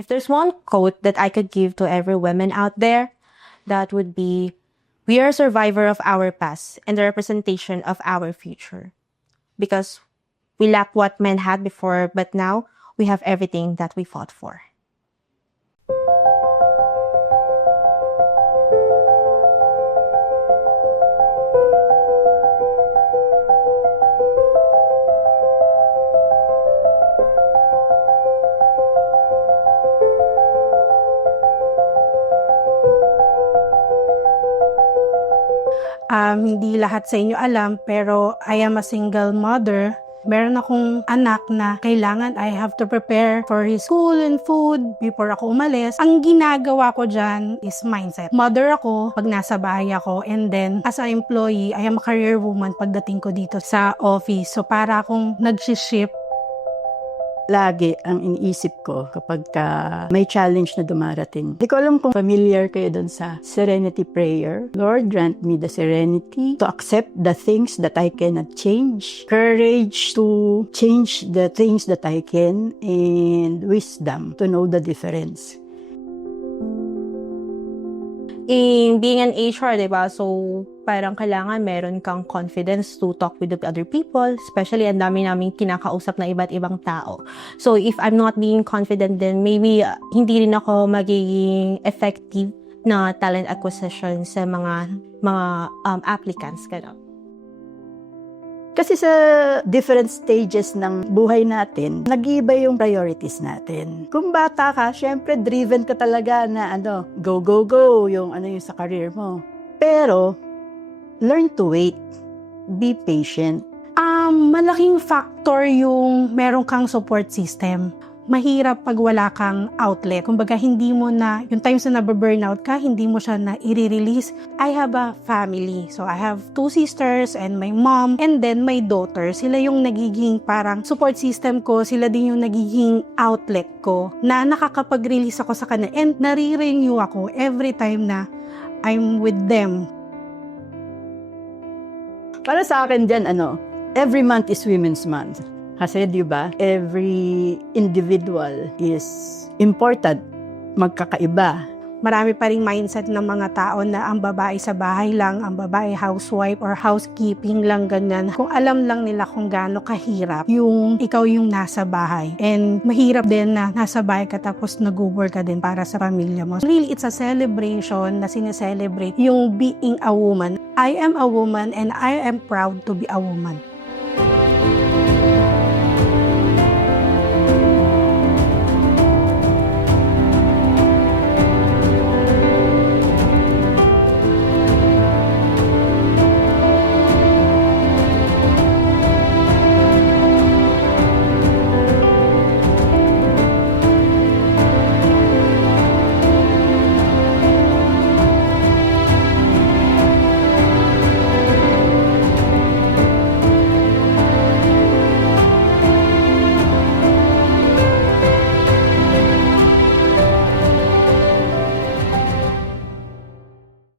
If there's one quote that I could give to every woman out there, that would be, we are a survivor of our past and the representation of our future. Because we lack what men had before, but now we have everything that we fought for. Hindi lahat sa inyo alam, pero I am a single mother. Meron akong anak na kailangan I have to prepare for his school and food before ako umalis. Ang ginagawa ko dyan is mindset. Mother ako pag nasa bahay ako, and then as an employee, I am a career woman pagdating ko dito sa office. So para akong nag-shift. Lagi ang iniisip ko kapag may challenge na dumarating. Hindi ko alam kung familiar kayo dun sa serenity prayer. Lord, grant me the serenity to accept the things that I cannot change, courage to change the things that I can, and wisdom to know the difference. In being an HR, diba? So, parang kailangan meron kang confidence to talk with the other people, especially ang dami naming kinakausap na iba't ibang tao. So, if I'm not being confident, then maybe hindi rin ako magiging effective na talent acquisition sa mga applicants. Gano'n. Kasi sa different stages ng buhay natin, nag-iiba yung priorities natin. Kung bata ka, syempre driven ka talaga na go, go, go, yung sa career mo. Pero, learn to wait. Be patient. Malaking factor yung meron kang support system. Mahirap pag wala kang outlet. Kumbaga, hindi mo na, yung times na nababurnout ka, hindi mo siya na i-release. I have a family. So, I have 2 sisters and my mom and then my daughter. Sila yung nagiging parang support system ko. Sila din yung nagiging outlet ko na nakakapag-release ako sa kanila. And nare-renew ako every time na I'm with them. Para sa akin dyan, every month is Women's Month. Kasi, di ba, every individual is important, magkakaiba. Marami pa ring mindset ng mga tao na ang babae sa bahay lang, ang babae housewife or housekeeping lang, ganyan. Kung alam lang nila kung gaano kahirap yung ikaw yung nasa bahay. And mahirap din na nasa bahay ka tapos nag-work ka din para sa pamilya mo. Really, it's a celebration na sineselebrate yung being a woman. I am a woman and I am proud to be a woman.